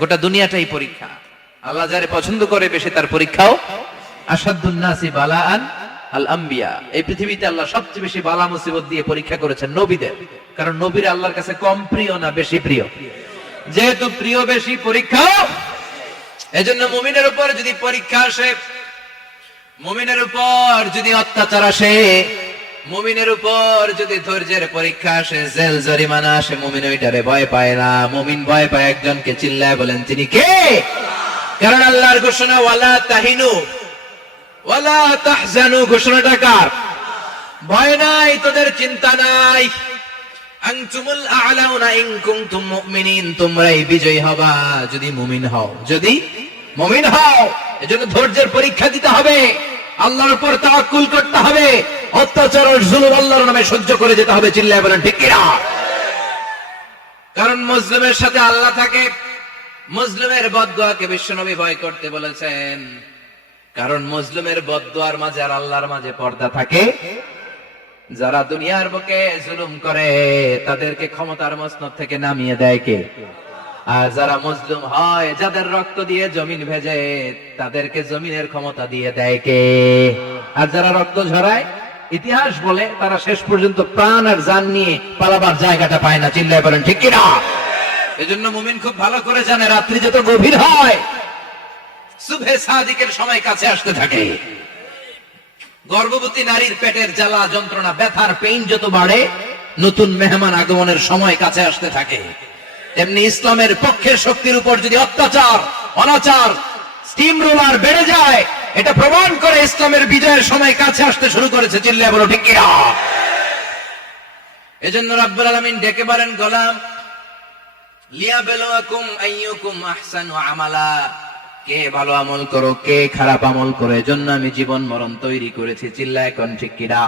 গোটা দুনিয়াটাই পরীক্ষা। আল্লাহ যারে পছন্দ করে বেশি তার পরীক্ষাও। আসাদুন নাসি বালাআন আল আম্বিয়া। এই পৃথিবীতে আল্লাহ সবচেয়ে বেশি বালা মুসিবত দিয়ে পরীক্ষা করেছেন নবীদের, কারণ নবীরা আল্লাহর কাছে কম প্রিয় না বেশি প্রিয়। যেহেতু প্রিয় বেশি, পরীক্ষাও। এজন্য মুমিনের উপর যদি পরীক্ষা আসে, মুমিনের উপর যদি অত্যাচার আসে, মুমিনের উপর যদি ধৈর্যের পরীক্ষা আসে, জেল জরিমানা আসে, মুমিন ওইটারে ভয় পায় না। মুমিন ভয় পায় একজনকে, চিল্লায় বলেন তিনি কে? কারণ আল্লাহর ঘোষণা ওয়ালা তাহিনু ওয়ালা তাহজানু। ঘোষণাটা কার? ভয় নাই, তোদের চিন্তা নাই। আনতুমুল আ'লাউনা ইন কুনতুম মুমিনিন। তোমরাই বিজয়ী হবা যদি মুমিন হও, যদি মুমিন হও। এজন্য ধৈর্যের পরীক্ষা দিতে হবে, আল্লাহর উপর তাওয়াক্কুল করতে হবে, অত্যাচার ও জুলুম আল্লাহর নামে সহ্য করে যেতে হবে। চিল্লায় বলেন ঠিক কিনা? কারণ মুসলিমের সাথে আল্লাহ থাকে। মুসলিমের বদদুয়াকে বিশ্বনবী ভয় করতে বলেছেন, কারণ মুসলিমের বদদুয়ার মাঝে আর আল্লাহর মাঝে পর্দা থাকে। যারা দুনিয়ার বুকে জুলুম করে তাদেরকে ক্ষমতার মসনদ থেকে নামিয়ে দেয় কে? আর যারা মজলুম হয়, যাদের রক্ত দিয়ে জমিন ভেজে, তাদেরকে জমিনের ক্ষমতা দিয়ে দেয় কে? আর যারা রক্ত ঝরায়, ইতিহাস বলে তারা শেষ পর্যন্ত প্রাণ আর জান নিয়ে পালাবার জায়গাটা পায় না। চিল্লায় বলেন ঠিক কিনা? এজন্য মুমিন খুব ভালো করে জানে, রাত্রি যত গভীর হয়, সুবহে সাদিকের সময় কাছে আসতে থাকে। গর্ভবতী নারীর পেটের জ্বালা যন্ত্রণা, ব্যথার পেইন যত বাড়ে, নতুন মেহমান আগমনের সময় কাছে আসতে থাকে। তেমনি ইসলামের পক্ষের শক্তির উপর যদি অত্যাচার, অনাচার, স্টিম রোলার বেড়ে যায়, এটা প্রমাণ করে ইসলামের বিজয়ের সময় কাছে আসতে শুরু করেছে। চিল্লায় বলো ঠিক কিনা? এজন্য রাব্বুল আলামিন ডেকে বলেন, গোলাম লিয়াবলুয়াকুম আইয়ুকুম আহসানু আমালা। কে ভালো আমল করো, কে খারাপ আমল করো, এজন্য আমি জীবন মরণ তৈরি করেছি। চিল্লায় এখন ঠিক কিনা?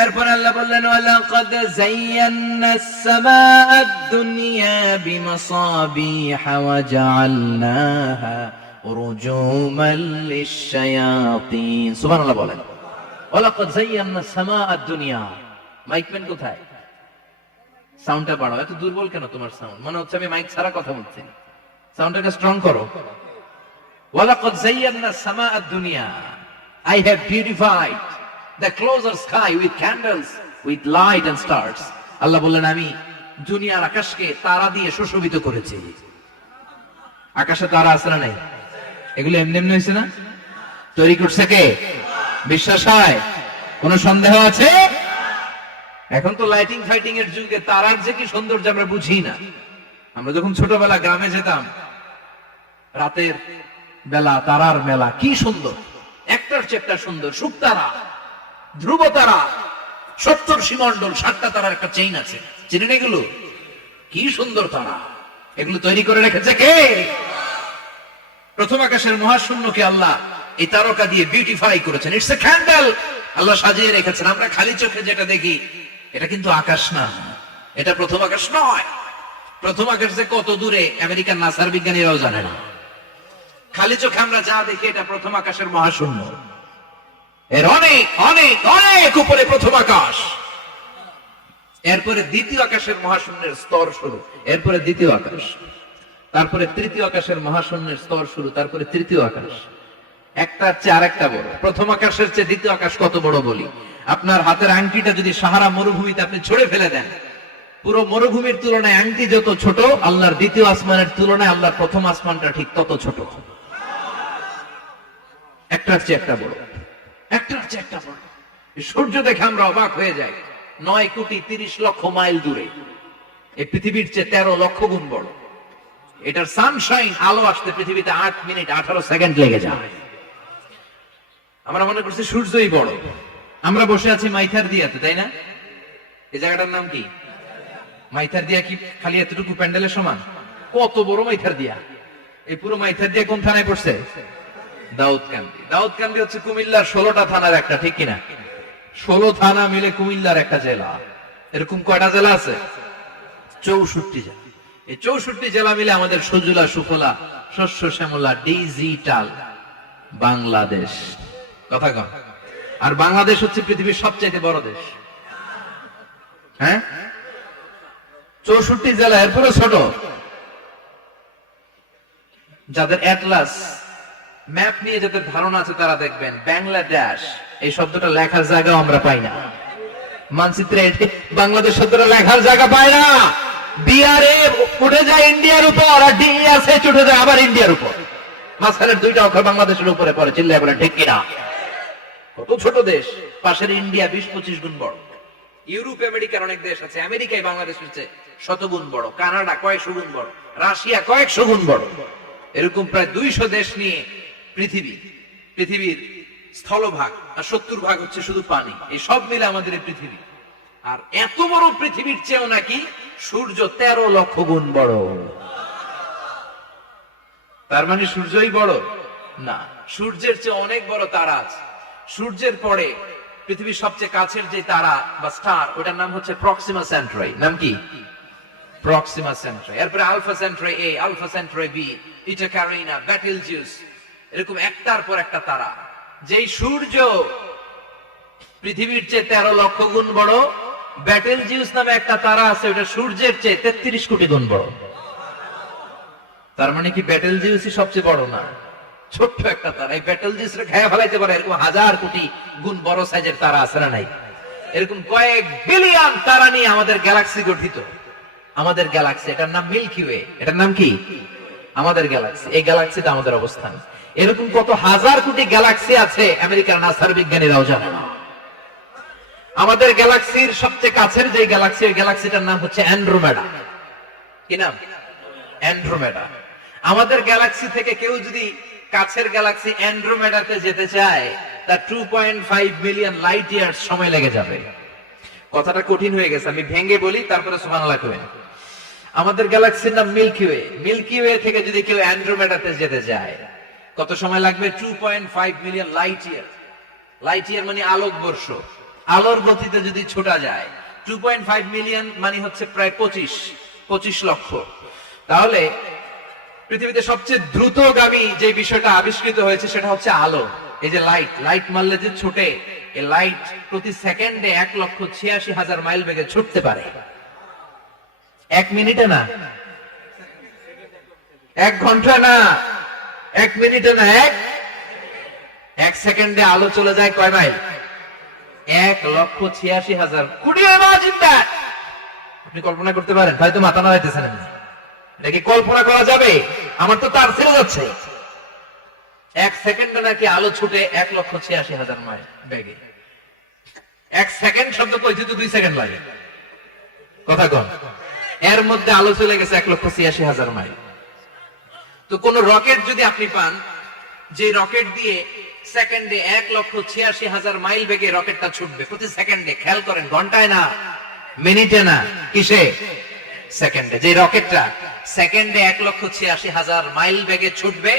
এরপর আল্লাহ বললেন, ওয়ালাকাদ যায়্যানাস সামাআদ দুনিয়া বিমাসাবিহা ওয়া জাআলনাহা রুজুমান লিশ-শায়াতিন। সুবহানাল্লাহ বলেন। ওয়ালাকাদ যায়্যানাস সামাআদ দুনিয়া। মাইকম্যান কোথায়? সাউন্ডটা বাড়াও। এত দুর্বল কেন তোমার সাউন্ড? মনে হচ্ছে আমি মাইক ছাড়া কথা বলছি। সাউন্ডটাকে স্ট্রং করো। ওয়ালাকাদ যায়্যানাস সামাআদ দুনিয়া। I have beautified the closer sky with candles, with light and stars. আল্লাহ বললেন, আমি দুনিয়ার আকাশকে তারা দিয়ে সুশোভিত করেছি। আকাশে তারা আছে না নাই? এগুলো এমনি এমনি হয়েছে না? তৈরি করছে কে? বিশ্বাস হয়? কোন সন্দেহ আছে? এখন তো লাইটিং ফাইটিং এর যুগে তারার যে কি সৌন্দর্য আমরা বুঝি না। আমরা যখন ছোটবেলা গ্রামে যেতাম, রাতের বেলা তারার মেলা, কি সুন্দর, একটার চেয়ে একটা সুন্দর। শুকতারা, ধ্রুব তারা, 70 মণ্ডল, 7টা তারার একটা চেইন আছে। চিনেন এগুলো? কি সুন্দর তারা! এগুলো তৈরি করে রেখেছে কে? প্রথম আকাশের মহাশূন্যকে আল্লাহ এই তারকা দিয়ে বিউটিফাই করেছেন। It's a candle. আল্লাহ সাজিয়ে রেখেছেন। আমরা খালি চোখে যেটা দেখি, এটা কিন্তু আকাশ না, এটা প্রথম আকাশ নয়। প্রথম আকাশ যে কত দূরে আমেরিকার নাসার বিজ্ঞানীরাও জানে না। খালি চোখে আমরা যা দেখি, এটা প্রথম আকাশের মহাশূন্য। এর অনেক অনেক অনেক উপরে প্রথম আকাশ। এরপরে দ্বিতীয় আকাশের মহাশূন্যের স্তর শুরু, এরপরে দ্বিতীয় আকাশ, তারপরে তৃতীয় আকাশের মহাশূন্যের স্তর শুরু, তারপরে তৃতীয় আকাশ। একটার চেয়ে আরেকটা বড়। প্রথম আকাশের চেয়ে দ্বিতীয় আকাশ কত বড় বলি? আপনার হাতের আংটিটা যদি সাহারা মরুভূমিতে আপনি ছড়ে ফেলে দেন, পুরো মরুভূমির তুলনায় আংটি যত ছোট, আল্লাহর দ্বিতীয় আসমানের তুলনায় আল্লাহর প্রথম আসমানটা ঠিক তত ছোট। একটার চেয়ে একটা বড়, একটার চেয়ে একটা বড়। সূর্য দেখে আমরা অবাক হয়ে যাই। 9,30,00,000 মাইল দূরে। এই পৃথিবীর চেয়ে 13 লক্ষ গুণ বড়। এটার সানশাইন, আলো আসতে পৃথিবীতে 8 মিনিট 18 সেকেন্ড লেগে যায়। আমরা মনে করছি সূর্যই বড়। আমরা বসে আছি মাইথার দিয়াতে, তাই না? এই জায়গাটার নাম কি? মাইথার দিয়া। কি খালি এতটুকু প্যান্ডেলের সমান? কত বড় মাইথার দিয়া! এই পুরো মাইথার দিয়া কোন থানায় পড়ছে? দাউদকান্দি। দাউদকান্দি হচ্ছে কুমিল্লার 16টা থানার একটা, ঠিক কিনা? 16 থানা মিলে কুমিল্লার একটা জেলা। এরকম কয়টা জেলা আছে? 64 জেলা। এই 64 জেলা মিলে আমাদের সুজলা সুফলা, শস্য শ্যামলা, ডিজিটাল বাংলাদেশ। কথা কন। আর বাংলাদেশ হচ্ছে পৃথিবীর সবচাইতে বড় দেশ। হ্যাঁ, 64 জেলা, এরপরে ছোট। যাদের অ্যাটলাস ম্যাপ নিয়ে যাদের ধারণা আছে তারা দেখবেন বাংলাদেশ এই শব্দটা লেখার জায়গা আমরা পাই না, মানচিত্রে বাংলাদেশ শব্দটা লেখার জায়গা পায় না। বিআরএ উঠে যায় ইন্ডিয়ার উপর, আর ডিএসএ উঠে যায় আবার ইন্ডিয়ার উপর, মাঝখানের দুইটা অক্ষর বাংলাদেশের উপরে পড়ে। চিল্লায় বলে ঠিক কিনা? কত ছোট দেশ, পাশের ইন্ডিয়া 20-25 গুণ বড়। ইউরোপ আমেরিকার অনেক দেশ আছে, আমেরিকায় বাংলাদেশের চেয়ে শতগুণ বড়, কানাডা কয়েকশো গুণ বড়, রাশিয়া কয়েকশো গুণ বড়। এরকম প্রায় 200 দেশ নিয়ে পৃথিবীর স্থলভাগ, আর 70% হচ্ছে শুধু পানি। এই সব মিলে আমাদের এই পৃথিবী। আর এত বড় পৃথিবীর চেয়েও নাকি সূর্য 13 লক্ষ গুণ বড়। তার মানে সূর্যই বড় না, সূর্যের চেয়ে অনেক বড় তারা আছে। সূর্যের পরে পৃথিবীর সবচেয়ে কাছের যে তারা বা স্টার, ওটার নাম হচ্ছে প্রক্সিমা সেন্ট্রাই। নাম কি? প্রক্সিমা সেন্ট্রাই। এরপরে আলফা সেন্ট্রাই এ, আলফা সেন্ট্রাই বি, ইটা ক্যারিনা, বেটেলজিউস, এরকম একটার পর একটা তারা। যেই সূর্য পৃথিবীর চেয়ে 13 লক্ষ গুণ বড়, বেটেলজিউস নামে একটা তারা আছে, ওটা সূর্যের চেয়ে 33 কোটি গুণ বড়। তার মানে কি বেটেলজিউসই সবচেয়ে বড় না, ছোট্ট একটা তারা। এই বেটেলজিউসকে খেয়ে ফেলাইতে পারে এরকম 1000 কোটি গুণ বড় সাইজের তারা আছে না নাই? এরকম কয়েক বিলিয়ন তারা নিয়ে আমাদের গ্যালাক্সি গঠিত। আমাদের গ্যালাক্সি, এটার নাম মিল্কি ওয়ে। এটার নাম কি? আমাদের গ্যালাক্সি। এই গ্যালাক্সিতে আমাদের অবস্থান। এরকম কত হাজার কোটি গ্যালাক্সি আছে আমেরিকার নাসার বিজ্ঞানীরাও জানে না। আমাদের গ্যালাক্সির সবচেয়ে কাছের যে গ্যালাক্সি, ওই গ্যালাক্সিটার নাম হচ্ছে অ্যান্ড্রোমেডা। কি নাম? অ্যান্ড্রোমেডা। আমাদের গ্যালাক্সি থেকে কেউ যদি কাছের গ্যালাক্সি অ্যান্ড্রোমেডাতে যেতে চায়, তার 2.5 মিলিয়ন লাইট ইয়ার্স সময় লেগে যাবে। কথাটা কঠিন হয়ে গেছে, আমি ভেঙে বলি, তারপরে সুবহানাল্লাহ করেন। আমাদের গ্যালাক্সির নাম মিল্কি ওয়ে। মিল্কি ওয়ে থেকে যদি কেউ অ্যান্ড্রোমেডাতে যেতে যায়, কত সময় লাগবে? 2.5 million light year. Light year মানে আলোক বর্ষ। আলোর গতিতে যদি ছোটা যায়, 2.5 মিলিয়ন মানে হচ্ছে প্রায় 25 লক্ষ। তাহলে পৃথিবীতে সবচেয়ে দ্রুতগামী যে বিষয়টা আবিষ্কৃত হয়েছে সেটা হচ্ছে আলো। এই যে লাইট মারলে যে ছোটে, এই লাইট প্রতি সেকেন্ডে 1,86,000 মাইল বেগে ছুটতে পারে। 1 মিনিটে না, 1 ঘন্টা না, 1 মিনিটে না, 1 সেকেন্ডে আলো চলে যায় কয় মাইল? 1,86,000। আপনি কল্পনা করতে পারেন? হয়তো মাথা নাড়াইতেছেন। এটা কি কল্পনা করা যাবে? আমার তো তার ছেড়ে যাচ্ছে। 1 সেকেন্ডে নাকি আলো ছুটে 1,86,000 মাইল বেগে। 1 সেকেন্ড শব্দ কইতে তো 2 সেকেন্ড লাগে। কথা কন। এর মধ্যে আলো চলে গেছে 1,86,000 মাইল। তো কোন রকেট যদি আপনি পান, যে রকেট দিয়ে সেকেন্ডে 1,86,000 মাইল বেগে রকেটটা ছুটবে প্রতি সেকেন্ডে, খেয়াল করেন, ঘন্টায় না, মিনিটে না, কিসে? সেকেন্ডে। যে রকেটটা সেকেন্ডে 1,86,000 মাইল বেগে ছুটবে,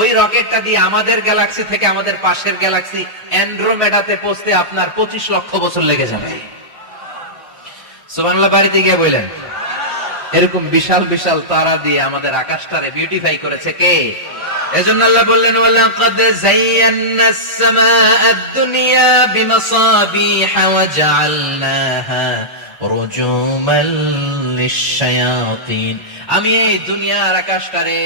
ওই রকেটটা দিয়ে আমাদের গ্যালাক্সি থেকে আমাদের পাশের গ্যালাক্সি অ্যান্ড্রোমেডাতে পৌঁছতে আপনার 25 লক্ষ বছর লেগে যাবে। সুবহানাল্লাহ বাড়িতে গিয়ে বললেন। এরকম বিশাল বিশাল তারা দিয়ে আমাদের আকাশটারে বিউটিফাই করেছে কে? এজন্য আল্লাহ বললেন, ওয়ালাকাদ যায়্যানাস সামাআদ দুনিয়া বিমাসাবিহা ওয়া জাআলনাহা রুজুমান লিশ-শায়াতিন। আমি এই দুনিয়ার আকাশটারে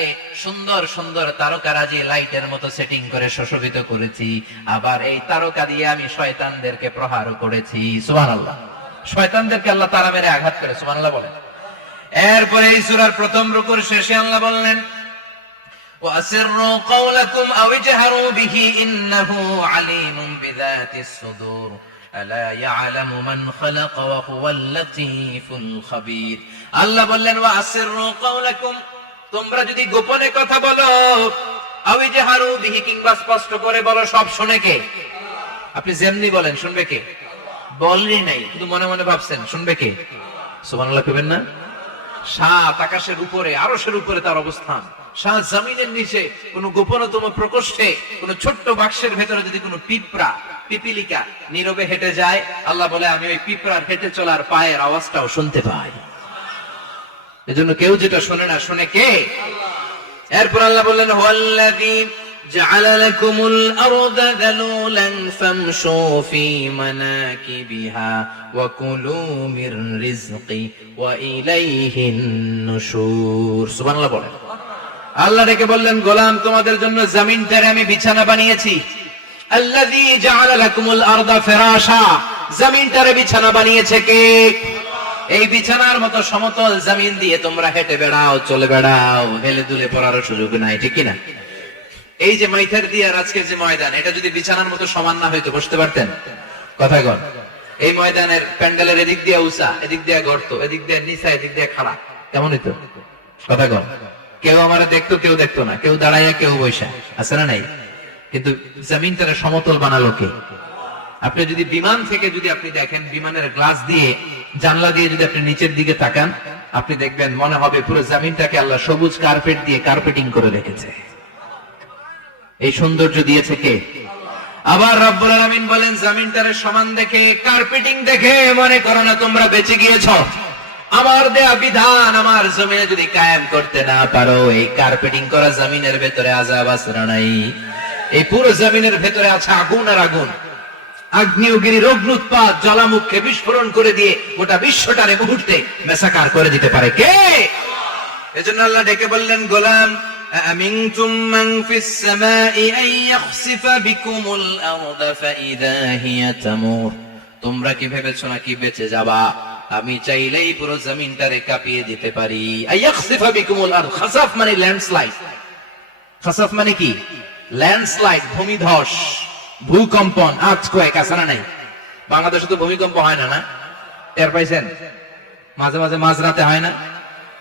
সুন্দর সুন্দর তারকারাজি লাইটের মতো সেটিং করে সুশোভিত করেছি। আবার এই তারকা দিয়ে আমি শয়তানদেরকে প্রহার করেছি। সুবহানাল্লাহ। শয়তানদেরকে আল্লাহ তারা মেরে আঘাত করে। সুবহানাল্লাহ বলেন। এরপরে এই সূরার প্রথম রুকুর শেষে আল্লাহ বললেন, وَأَسِرُّوا قَوْلَكُمْ أَوْ اجْهَرُوا بِهِ إِنَّهُ عَلِيمٌ بِذَاتِ الصُّدُورِ أَلَا يَعْلَمُ مَنْ خَلَقَ وَهُوَ اللَّطِيفُ الْخَبِيرُ। আল্লাহ বললেন, وَأَسِرُّوا قَوْلَكُمْ, তোমরা যদি গোপনে কথা বলো, أَوْ اجْهَرُوا بِهِ, কিংবা স্পষ্ট করে বলো, সব শুনে কে? আপনি যেমনি বলেন শুনবে কে? বলেনই নাই, শুধু মনে মনে ভাবছেন, শুনবে কে? সুবহানাল্লাহ কইবেন না? সাত আকাশের উপরে, আরশের উপরে তার অবস্থান, সাত জমিনের নিচে কোন গোপনতম প্রকোষ্ঠে, কোন ছোট্ট বাক্সের ভেতরে যদি কোনো পিপিলিকা নীরবে হেঁটে যায়, আল্লাহ বলে আমি ওই পিঁপড়ার হেঁটে চলার পায়ের আওয়াজটাও শুনতে পাই। এজন্য কেউ যেটা শোনে না, শোনে কে? এরপর আল্লাহ বললেন, হুয়াল্লাযী জাআলা লাকুমুল আরদা যালুলান ফামশু ফি মানাকিবিহা ওয়া কুলু মির রিজকি ওয়া ইলাইহিন নুশুর। সুবহানাল্লাহ বলেন। আল্লাহ ডেকে বললেন, গোলাম তোমাদের জন্য জমিনটারে আমি বিছানা বানিয়েছি। আল্লাযী জাআলা লাকুমুল আরদা ফিরাশা, জমিনটারে বিছানা বানিয়েছে কে? এই বিছানার মতো সমতল জমিন দিয়ে তোমরা হেঁটে বেড়াও, চলে বেড়াও, হেলে দুলে পড়ার সুযোগ নাই, ঠিক কি না? এই যে মাইথার দিয়ে আজকের যে ময়দান, এটা যদি বিছানার মতো সমান না হইতো বসতে পারতেন? কথা কন। এই ময়দানের প্যান্ডেলের এদিক দিয়ে উঁচা, এদিক দিয়ে গর্ত, এদিক দিয়ে নিচা, এদিক দিয়ে খাড়া, কেমন হইতো? কথা কন। কেউ আমার দেখতো, কেউ দেখতো না, কেউ দাঁড়াইয়া, কেউ বৈশা, আছে না নাই? কিন্তু জমিনটারে সমতল বানালো কে? আপনি যদি বিমান থেকে যদি আপনি দেখেন, বিমানের গ্লাস দিয়ে, জানলা দিয়ে যদি আপনি নিচের দিকে তাকান, আপনি দেখবেন মনে হবে পুরো জমিনটাকে আল্লাহ সবুজ কার্পেট দিয়ে কার্পেটিং করে রেখেছে। এই সৌন্দর্য দিয়েছে কে? আবার রব্বুল আলামিন বলেন, জমিনটারে সমান দেখে, কার্পেটিং দেখে মনে করো না তোমরা বেঁচে গিয়েছো। আমার দেয়া বিধান আমার জমিনে যদি কায়েম করতে না পারো, এই কার্পেটিং করা জমিনের ভেতরে আযাব আছে না নাই? এই পুরো জমিনের ভেতরে আছে আগুন আর আগুন। আগ্নেয়গিরির অগ্নুৎপাত জ্বালামুখে বিস্ফোরণ করে দিয়ে গোটা বিশ্বটারে মুহূর্তে মেসাকার করে দিতে পারে কে? এজন্য আল্লাহ ডেকে বললেন, গোলাম আমিনতুম মান ফিস সামাই আন ইয়াখসিফা বিকুমুল আরদা ফাইদা হিয়া তামুর, তোমরা কি ভেবেছো নাকি বেঁচে যাবা? আমি চাইলেই পুরো জমিনটারে কাঁপিয়ে দিতে পারি। আন ইয়াখসিফা বিকুমুল আরদ, খাসাফ মানে ল্যান্ডস্লাইড। খাসাফ মানে কি? ল্যান্ডস্লাইড, ভূমিধস, ভূকম্পন, আর্থকোয়েক, আছে না নাই? বাংলাদেশে তো ভূমিকম্প হয় না, না? টের পাইছেন? মাঝে মাঝে মাঝরাতে হয় না?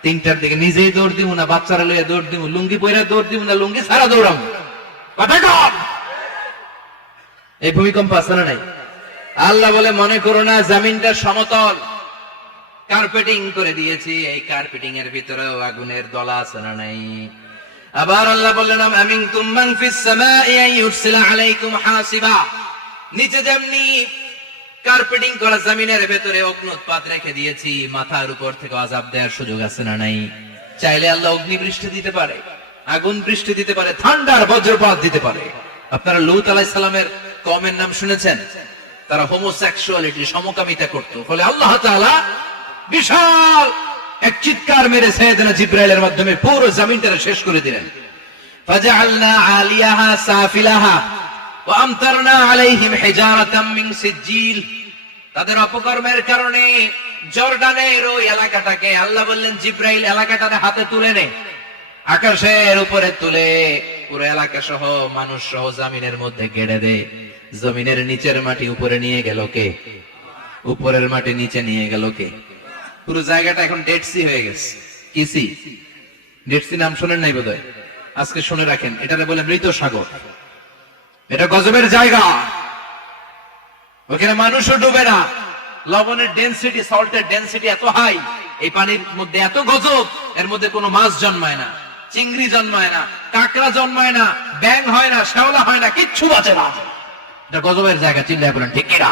3টার দিকে নিজেই দৌড় দিব না, বাচ্চারা লইয়া দৌড় দিব, লুঙ্গি পইরা দৌড় দিব না, লুঙ্গি ছাড়া দৌড়াবো। কথা কম। এই ভূমিকম্প আছে না নাই? আল্লাহ বলে, মনে করো না জমিনটা সমতল, কার্পেটিং করে দিয়েছি। এই কার্পেটিং এর ভিতরেও আগুনের দলা আছে না নাই? আবার আল্লাহ বললেন, আমিনতুম মান ফিস সামাই আন ইউরসিলা আলাইকুম হাসিবা, নিচে যেমনি কার্পেটিং করা জমিনের ভেতরে অগ্নুৎপাত রেখে দিয়েছি, মাথার উপর থেকে আযাব দেওয়ার সুযোগ আছে না নাই? চাইলে আল্লাহ অগ্নি বৃষ্টি দিতে পারে, আগুন বৃষ্টি দিতে পারে, ঠান্ডার বজ্রপাত দিতে পারে। আপনারা লূত আলাইহিস সালামের কওমের নাম শুনেছেন? তারা হোমোসেক্সুয়ালিটি, সমকামিতা করত। ফলে আল্লাহ তাআলা বিশাল এক চিৎকার মেরে সাইয়েদনা জিবরাইলের মাধ্যমে পুরো জমিনটা শেষ করে দিলেন। ফাজআলনা আলিয়াহা সাফিলাহা ওয়া আমতারনা আলাইহিম হিজারাতাম মিন সিজিল, তাদের অপকর্মের কারণে জর্ডানের ওই এলাকাটাকে আল্লাহ বললেন, জিবরাইল এলাকাটারে হাতে তুলে নে, আকাশের উপরে তুলে পুরো এলাকা সহ মানুষ সহ জমিনের মধ্যে গেড়ে দে। জমিনের নিচের মাটি উপরে নিয়ে গেল কে? উপরের মাটি নিচে নিয়ে গেল কে? পুরো জায়গাটা এখন ডেড সি হয়ে গেছে। কি সি? ডেড সি নাম শুনেন নাই বোধহয়? আজকে শুনে রাখেন, এটারে বলে মৃত সাগর। এটা গজবের জায়গা, ওখানে মানুষও ডুবে না। লবণের ডেনসিটি, সল্টের ডেনসিটি এত হাই, এই পানির মধ্যে এত গজব, এর মধ্যে কোনো মাছ জন্মায় না, চিংড়ি জন্মায় না, কাঁকড়া জন্মায় না, ব্যাঙ হয় না, শ্যাওলা হয় না, কিচ্ছু বাঁচে না। এটা গজবের জায়গা, চিল্লায় বলেন ঠিক কিনা?